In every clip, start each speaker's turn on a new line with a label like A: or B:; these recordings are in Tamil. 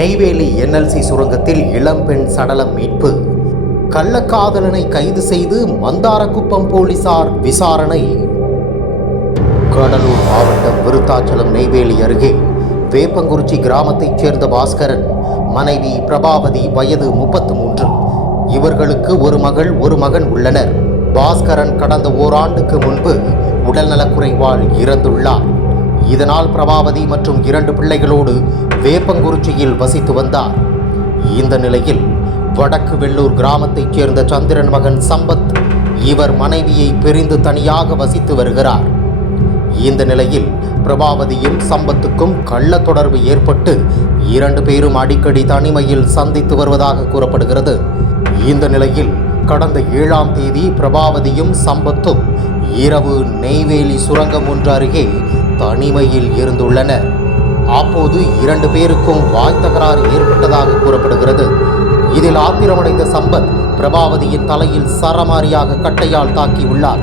A: நெய்வேலி என்எல்சி சுரங்கத்தில் இளம்பெண் சடலம் மீட்பு. கள்ளக்காதலனை கைது செய்து மந்தாரக்குப்பம் போலீசார் விசாரணை. கடலூர் மாவட்டம் விருத்தாச்சலம் நெய்வேலி அருகே வேப்பங்குறிச்சி கிராமத்தைச் சேர்ந்த பாஸ்கரன் மனைவி பிரபாவதி வயது முப்பத்து மூன்று. இவர்களுக்கு ஒரு மகள் ஒரு மகன் உள்ளனர். பாஸ்கரன் கடந்த ஓராண்டுக்கு முன்பு உடல்நலக்குறைவால் இறந்துள்ளார். இதனால் பிரபாவதி மற்றும் இரண்டு பிள்ளைகளோடு வேப்பங்குறிச்சியில் வசித்து வந்தார். இந்த நிலையில் வடக்கு வெள்ளூர் கிராமத்தைச் சேர்ந்த சந்திரன் மகன் சம்பத் இவர் மனைவியை பிரிந்து தனியாக வசித்து வருகிறார். இந்த நிலையில் பிரபாவதியும் சம்பத்துக்கும் கள்ள தொடர்பு ஏற்பட்டு இரண்டு பேரும் அடிக்கடி தனிமையில் சந்தித்து வருவதாக கூறப்படுகிறது. இந்த நிலையில் கடந்த ஏழாம் தேதி பிரபாவதியும் சம்பத்தும் இரவு நெய்வேலி சுரங்கம் ஒன்று அருகே தனிமையில் இருந்துள்ளனர். அப்போது இரண்டு பேருக்கும் வாய் தகராறு ஏற்பட்டதாக கூறப்படுகிறது. இதில் ஆத்திரமடைந்த சம்பத் பிரபாவதியின் தலையில் சரமாரியாக கட்டையால் தாக்கியுள்ளார்.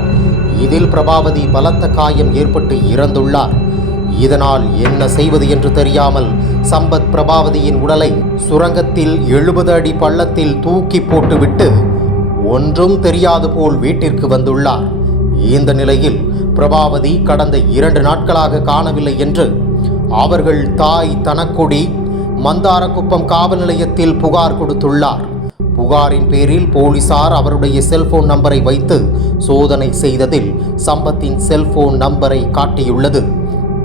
A: இதில் பிரபாவதி பலத்த காயம் ஏற்பட்டு இறந்துள்ளார். இதனால் என்ன செய்வது என்று தெரியாமல் சம்பத் பிரபாவதியின் உடலை சுரங்கத்தில் எழுபது அடி பள்ளத்தில் தூக்கி போட்டுவிட்டு ஒன்றும் தெரியாது போல் வீட்டிற்கு வந்துள்ளார். இந்த நிலையில் பிரபாவதி கடந்த இரண்டு நாட்களாக காணவில்லை என்று அவர்கள் தாய் தனக்குடி மந்தாரக்குப்பம் காவல் நிலையத்தில் புகார் கொடுத்துள்ளார். புகாரின் பேரில் போலீசார் அவருடைய செல்போன் நம்பரை வைத்து சோதனை செய்ததில் சம்பத்தின் செல்போன் நம்பரை காட்டியுள்ளது.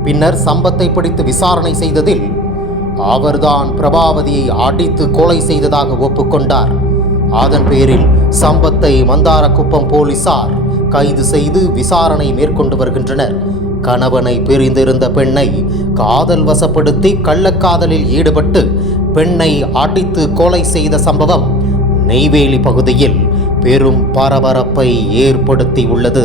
A: பின்னர் சம்பத்தை பிடித்து விசாரணை செய்ததில் அவர்தான் பிரபாவதியை அடித்து கொலை செய்ததாக ஒப்புக்கொண்டார். அதன் பேரில் சம்பத்தை மந்தாரக்குப்பம் போலீசார் கைது செய்து விசாரணை மேற்கொண்டு வருகின்றனர். கணவனை பிரிந்திருந்த பெண்ணை காதல் வசப்படுத்தி கள்ளக்காதலில் ஈடுபட்டு பெண்ணை அடித்து கொலை செய்த சம்பவம் நெய்வேலி பகுதியில் பெரும் பரபரப்பை ஏற்படுத்தியுள்ளது.